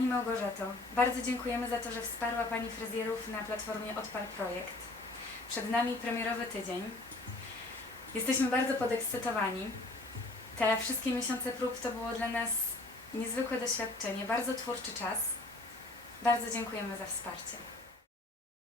Pani Małgorzato, bardzo dziękujemy za to, że wsparła Pani fryzjerów na platformie Odpal Projekt. Przed nami premierowy tydzień. Jesteśmy bardzo podekscytowani. Te wszystkie miesiące prób to było dla nas niezwykłe doświadczenie, bardzo twórczy czas. Bardzo dziękujemy za wsparcie.